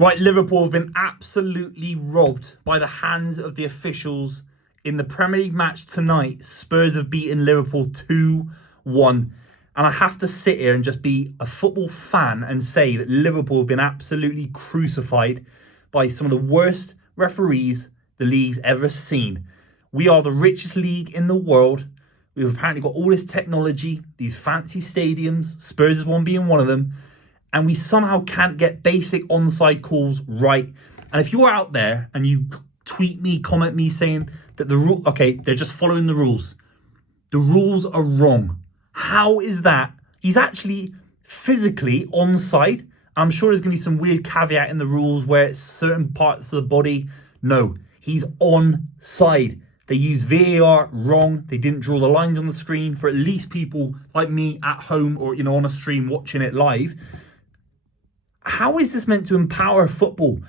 Right, Liverpool have been absolutely robbed by the hands of the officials in the Premier League match tonight. Spurs have beaten Liverpool 2-1. And I have to sit here and just be a football fan and say that Liverpool have been absolutely crucified by some of the worst referees the league's ever seen. We are the richest league in the world. We've apparently got all this technology, these fancy stadiums, Spurs is one being one of them, and we somehow can't get basic onside calls right. And if you're out there and you tweet me, comment me saying that the rule, okay, they're just following the rules. The rules are wrong. How is that? He's actually physically onside. I'm sure there's going to be some weird caveat in the rules where it's certain parts of the body. No, he's onside. They used VAR wrong. They didn't draw the lines on the screen for at least people like me at home or, on a stream watching it live. How is this meant to empower football?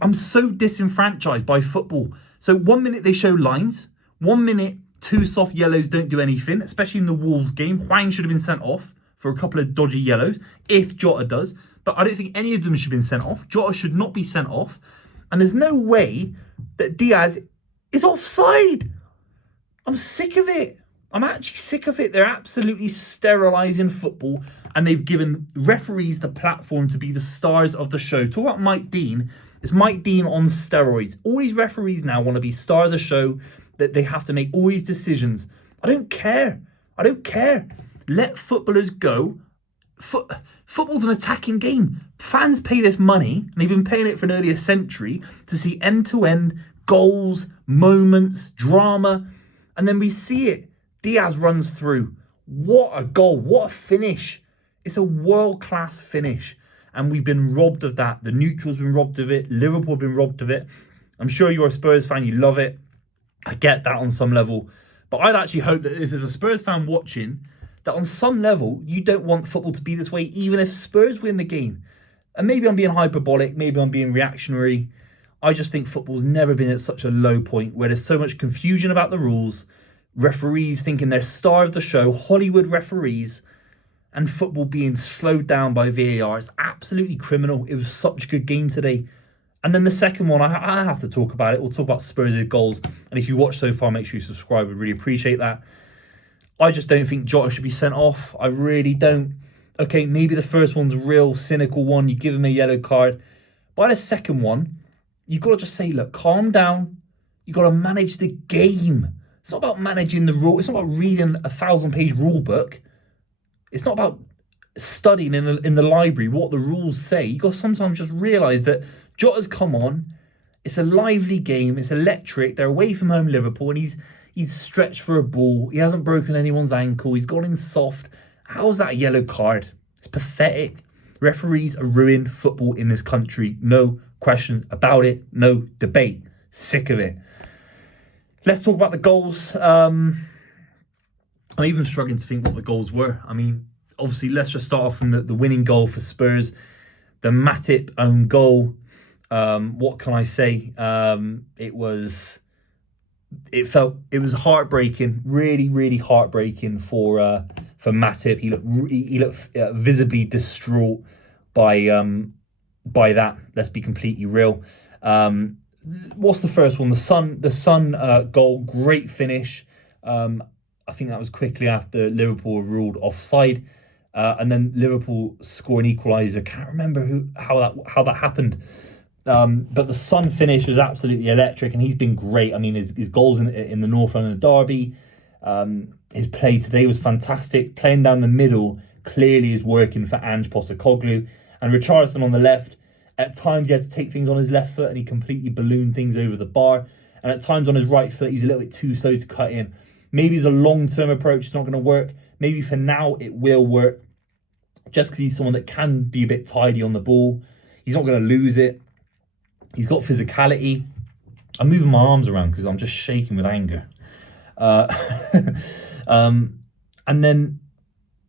I'm so disenfranchised by football. So 1 minute they show lines. 1 minute, 2 soft yellows don't do anything, especially in the Wolves game. Hwang should have been sent off for a couple of dodgy yellows, if Jota does. But I don't think any of them should have been sent off. Jota should not be sent off. And there's no way that Diaz is offside. I'm sick of it. I'm actually sick of it. They're absolutely sterilising football, and they've given referees the platform to be the stars of the show. Talk about Mike Dean. It's Mike Dean on steroids. All these referees now want to be star of the show, that they have to make all these decisions. I don't care. I don't care. Let footballers go. Football's an attacking game. Fans pay this money, and they've been paying it for nearly a century, to see end-to-end goals, moments, drama, and then we see it. Diaz runs through. What a goal. What a finish. It's a world-class finish. And we've been robbed of that. The neutral's been robbed of it. Liverpool have been robbed of it. I'm sure you're a Spurs fan. You love it. I get that on some level. But I'd actually hope that if there's a Spurs fan watching, that on some level, you don't want football to be this way, even if Spurs win the game. And maybe I'm being hyperbolic. Maybe I'm being reactionary. I just think football's never been at such a low point where there's so much confusion about the rules, referees thinking they're star of the show, Hollywood referees, and football being slowed down by VAR. It's absolutely criminal. It was such a good game today. And then the second one, I have to talk about it. We'll talk about Spurs' goals. And if you watch so far, make sure you subscribe. I'd really appreciate that. I just don't think Jota should be sent off. I really don't. Okay, maybe the first one's a real cynical one. You give him a yellow card. By the second one, you've got to just say, look, calm down. You've got to manage the game. It's not about managing the rule. It's not about reading a 1,000-page rule book. It's not about studying in the library what the rules say. You've got to sometimes just realise that Jota's come on. It's a lively game. It's electric. They're away from home Liverpool, and he's stretched for a ball. He hasn't broken anyone's ankle. He's gone in soft. How's that a yellow card? It's pathetic. Referees are ruining football in this country. No question about it. No debate. Sick of it. Let's talk about the goals. I'm even struggling to think what the goals were. I mean, obviously, let's just start off from the winning goal for Spurs. The Matip own goal. What can I say? It was heartbreaking. Really, really heartbreaking for Matip. He looked visibly distraught by that. Let's be completely real. What's the first one? The Son goal. Great finish. I think that was quickly after Liverpool were ruled offside, and then Liverpool score an equaliser. Can't remember how that happened, but the Son finish was absolutely electric, and he's been great. I mean, his goals in the North London derby, his play today was fantastic. Playing down the middle clearly is working for Ange Postecoglou, and Richarlison on the left. At times he had to take things on his left foot, and he completely ballooned things over the bar. And at times on his right foot, he was a little bit too slow to cut in. Maybe it's a long-term approach. It's not going to work. Maybe for now it will work. Just because he's someone that can be a bit tidy on the ball. He's not going to lose it. He's got physicality. I'm moving my arms around because I'm just shaking with anger. And then,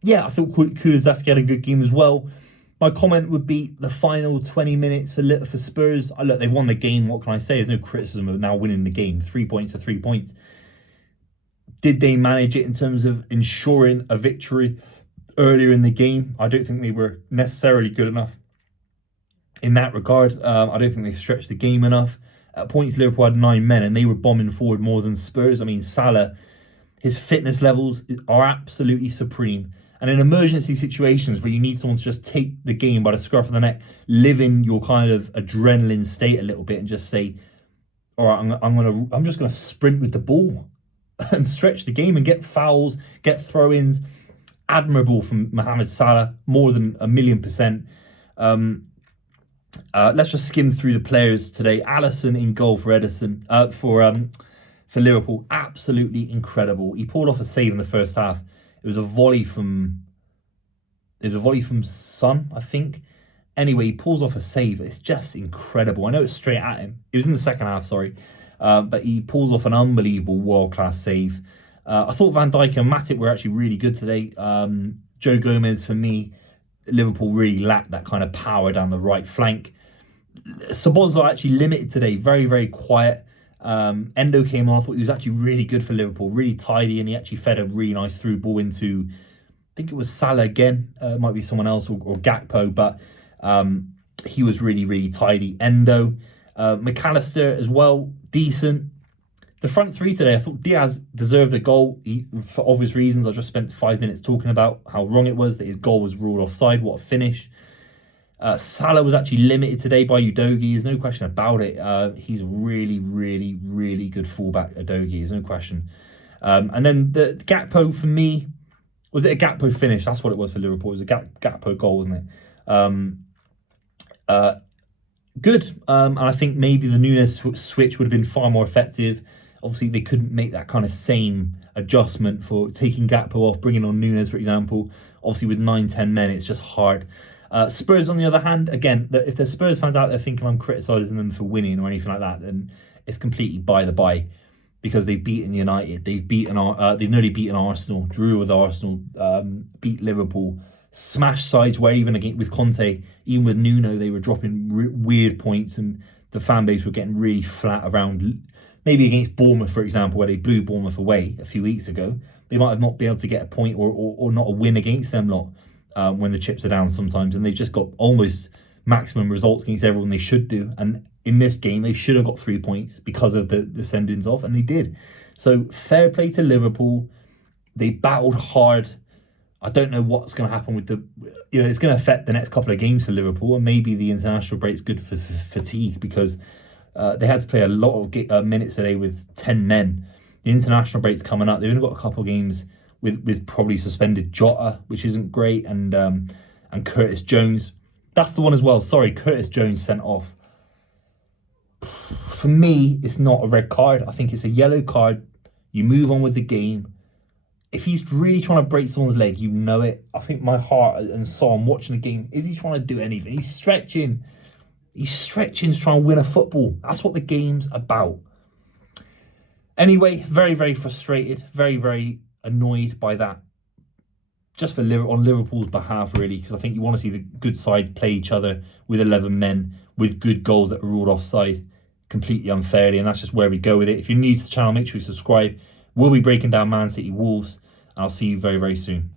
yeah, I thought Kulusevski had a good game as well. My comment would be the final 20 minutes for Spurs. Look, they've won the game. What can I say? There's no criticism of now winning the game. 3 points are 3 points. Did they manage it in terms of ensuring a victory earlier in the game? I don't think they were necessarily good enough. in that regard. I don't think they stretched the game enough. At points, Liverpool had 9 men and they were bombing forward more than Spurs. I mean, Salah, his fitness levels are absolutely supreme. And in emergency situations where you need someone to just take the game by the scruff of the neck, live in your kind of adrenaline state a little bit and just say, all right, I'm just gonna sprint with the ball and stretch the game and get fouls, get throw-ins. Admirable from Mohamed Salah, more than 1,000,000%. Let's just skim through the players today. Alisson in goal for Liverpool, absolutely incredible. He pulled off a save in the first half. It was a volley from Son, I think. Anyway, he pulls off a save. It's just incredible. I know it's straight at him. It was in the second half, sorry. But he pulls off an unbelievable world-class save. I thought Van Dijk and Matip were actually really good today. Joe Gomez, for me, Liverpool really lacked that kind of power down the right flank. Szoboszlai actually limited today. Very, very quiet. Endo came on. I thought he was actually really good for Liverpool. Really tidy, and he actually fed a really nice through ball into, I think it was Salah again. It might be someone else or Gakpo, but he was really, really tidy. Endo. McAllister as well, decent. The front three today, I thought Diaz deserved a goal for obvious reasons. I just spent 5 minutes talking about how wrong it was that his goal was ruled offside. What a finish. Salah was actually limited today by Udogie. There's no question about it. He's a really, really, really good fullback, Udogie. There's no question. And then the Gakpo, for me, was it a Gakpo finish? That's what it was for Liverpool. It was a Gakpo goal, wasn't it? Good. And I think maybe the Nunes switch would have been far more effective. Obviously, they couldn't make that kind of same adjustment for taking Gakpo off, bringing on Nunes, for example. Obviously, with 9-10 men, it's just hard. Spurs, on the other hand, again, if there's Spurs fans out there thinking I'm criticising them for winning or anything like that, then it's completely by the by, because they've beaten United, they've nearly beaten Arsenal, drew with Arsenal, beat Liverpool, smashed sides where even again with Conte, even with Nuno, they were dropping weird points and the fan base were getting really flat around. Maybe against Bournemouth, for example, where they blew Bournemouth away a few weeks ago, they might have not been able to get a point or not a win against them lot when the chips are down sometimes. And they've just got almost maximum results against everyone they should do. And in this game, they should have got 3 points because of the send-ins off, and they did. So fair play to Liverpool. They battled hard. I don't know what's going to happen with it's going to affect the next couple of games for Liverpool, and maybe the international break's good for fatigue, because they had to play a lot of minutes today with 10 men. The international break's coming up. They've only got a couple of games with probably suspended Jota, which isn't great, and Curtis Jones. That's the one as well. Sorry, Curtis Jones sent off. For me, it's not a red card. I think it's a yellow card. You move on with the game. If he's really trying to break someone's leg, you know it. I think my heart and soul, I'm watching the game. Is he trying to do anything? He's stretching. He's stretching to try and win a football. That's what the game's about. Anyway, very, very frustrated. Very, very annoyed by that. Just on Liverpool's behalf, really, because I think you want to see the good side play each other with 11 men, with good goals that are ruled offside completely unfairly, and that's just where we go with it. If you're new to the channel, make sure you subscribe. We'll be breaking down Man City Wolves, and I'll see you very, very soon.